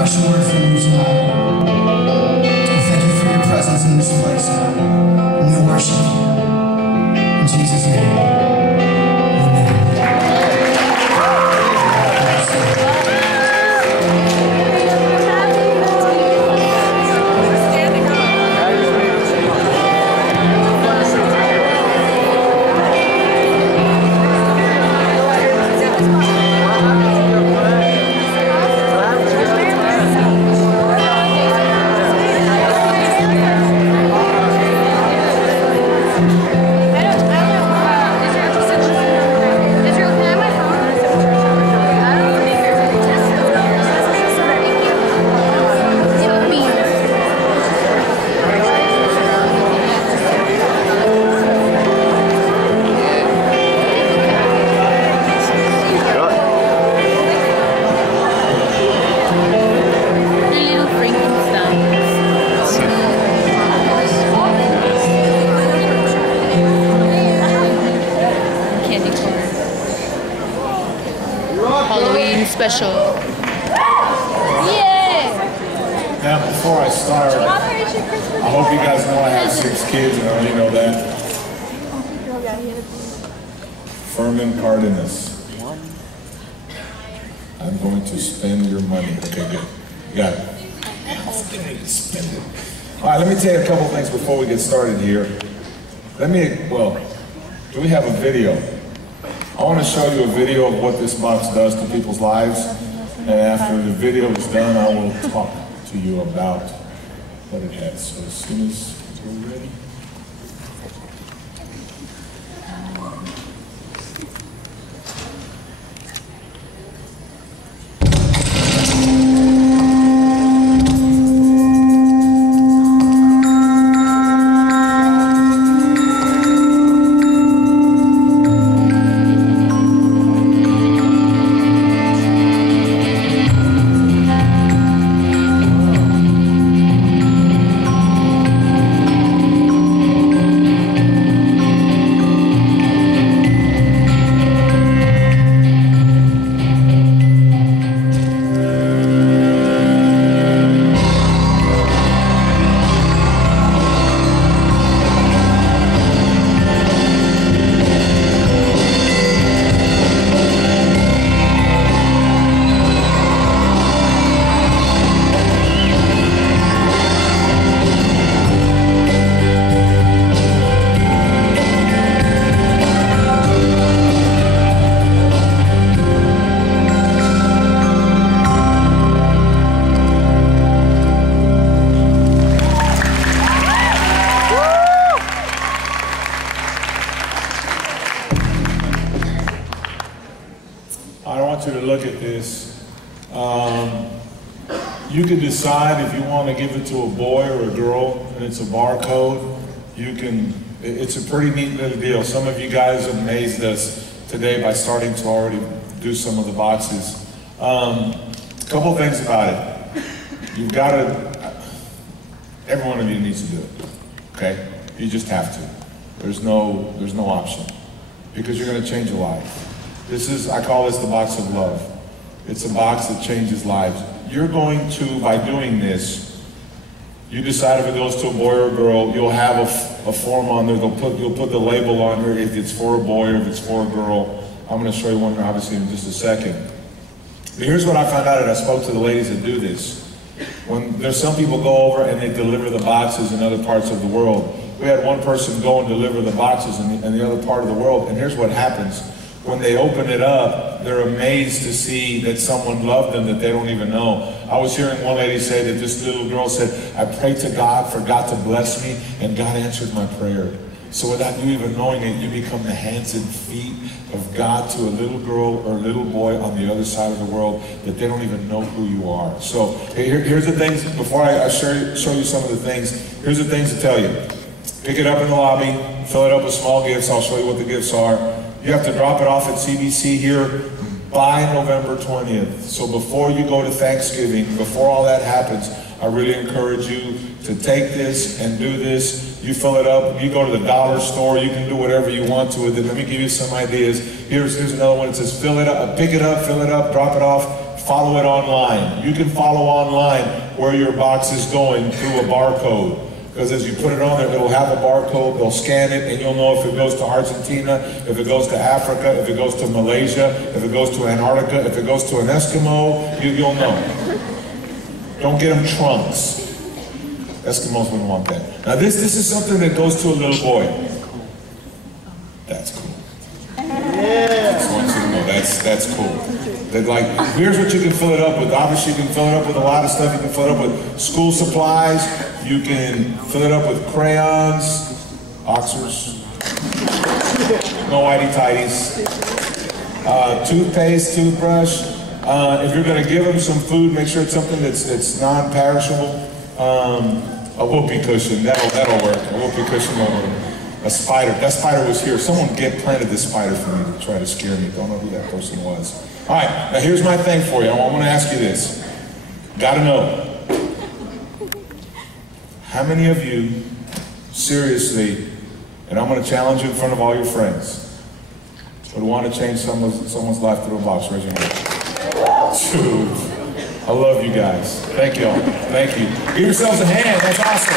fresh word from you tonight. Thank you for your presence in this place, God. And we worship you. In Jesus' name, amen. Halloween special. Yay! Now, before I start, I hope you guys know I have 6 kids, and I already know that. Furman Cardenas. I'm going to spend your money. Okay, good. You got it. Spend it. All right, let me tell you a couple things before we get started here. Do we have a video? I want to show you a video of what this box does to people's lives, and after the video is done, I will talk to you about what it has. So as soon as we're ready. I want you to look at this. You can decide if you want to give it to a boy or a girl, and it's a barcode. It's a pretty neat little deal. Some of you guys amazed us today by starting to already do some of the boxes. A couple things about it. You've got to, every one of you needs to do it, okay? You just have to. There's no option, because you're going to change your life. I call this the box of love. It's a box that changes lives. You're going to, by doing this, you decide if it goes to a boy or a girl, you'll have a form on there, you'll put the label on there if it's for a boy or if it's for a girl. I'm going to show you one obviously in just a second. But here's what I found out, and I spoke to the ladies that do this. When there's some people go over and they deliver the boxes in other parts of the world. We had one person go and deliver the boxes in the other part of the world, and here's what happens. When they open it up, they're amazed to see that someone loved them that they don't even know. I was hearing one lady say that this little girl said, I prayed to God for God to bless me, and God answered my prayer. So without you even knowing it, you become the hands and feet of God to a little girl or a little boy on the other side of the world that they don't even know who you are. So here's the things, before I show you some of the things, here's the things to tell you. Pick it up in the lobby, fill it up with small gifts. I'll show you what the gifts are. You have to drop it off at CBC here by November 20th. So before you go to Thanksgiving, before all that happens, I really encourage you to take this and do this. You fill it up, you go to the dollar store, you can do whatever you want to with it. Let me give you some ideas. Here's another one. It says fill it up, pick it up, fill it up, drop it off. follow it online. You can follow online where your box is going through a barcode. Because as you put it on there, it'll have a barcode, they'll scan it, and you'll know if it goes to Argentina, if it goes to Africa, if it goes to Malaysia, if it goes to Antarctica, if it goes to an Eskimo, you'll know. Don't get them trunks. Eskimos wouldn't want that. Now this is something that goes to a little boy. That's cool. Yeah. Just want you to know that's cool. That, like, here's what you can fill it up with. Obviously, you can fill it up with a lot of stuff. You can fill it up with school supplies. You can fill it up with crayons, occours, no whitey-tighties, toothpaste, toothbrush. If you're going to give them some food, make sure it's something that's non-perishable. A whoopee cushion, that'll work. A whoopee cushion over a spider. That spider was here. Someone planted this spider for me to try to scare me. Don't know who that person was. All right, now here's my thing for you. I want to ask you this. Gotta know. How many of you, seriously, and I'm going to challenge you in front of all your friends, would want to change someone's life through a box? Raise your hand. Dude, I love you guys. Thank you all. Thank you. Give yourselves a hand. That's awesome.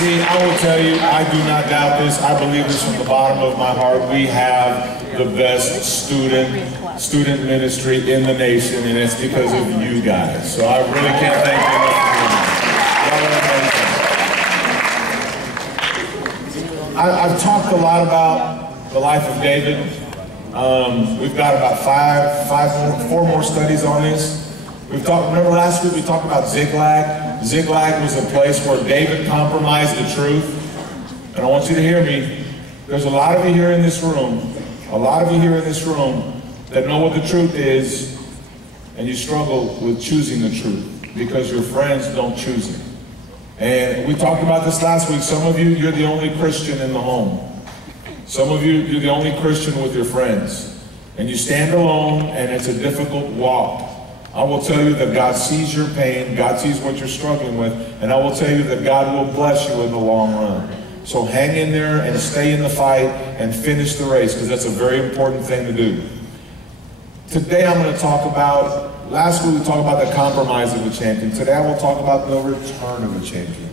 See, I will tell you, I do not doubt this. I believe this from the bottom of my heart. We have the best student ministry in the nation, and it's because of you guys. So I really can't thank you enough. I've talked a lot about the life of David. We've got about four more studies on this. Remember last week we talked about Ziklag? Ziklag was a place where David compromised the truth. And I want you to hear me. There's a lot of you here in this room, that know what the truth is, and you struggle with choosing the truth because your friends don't choose it. And we talked about this last week. Some of you, you're the only Christian in the home. Some of you, you're the only Christian with your friends. And you stand alone, and it's a difficult walk. I will tell you that God sees your pain, God sees what you're struggling with, and I will tell you that God will bless you in the long run. So hang in there and stay in the fight and finish the race, because that's a very important thing to do. Today I'm going to talk about, last week we talked about the compromise of a champion. Today I will talk about the return of a champion.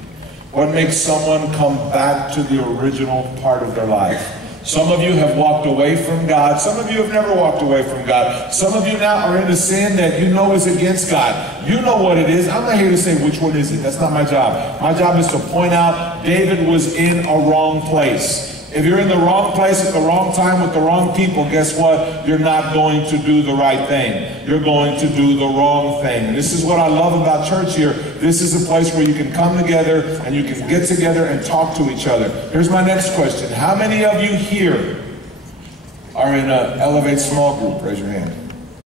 What makes someone come back to the original part of their life? Some of you have walked away from God. Some of you have never walked away from God. Some of you now are in a sin that you know is against God. You know what it is. I'm not here to say which one is it. That's not my job. My job is to point out David was in a wrong place. If you're in the wrong place at the wrong time with the wrong people, guess what? You're not going to do the right thing. You're going to do the wrong thing. And this is what I love about church here. This is a place where you can come together and you can get together and talk to each other. Here's my next question. How many of you here are in an Elevate small group? Raise your hand.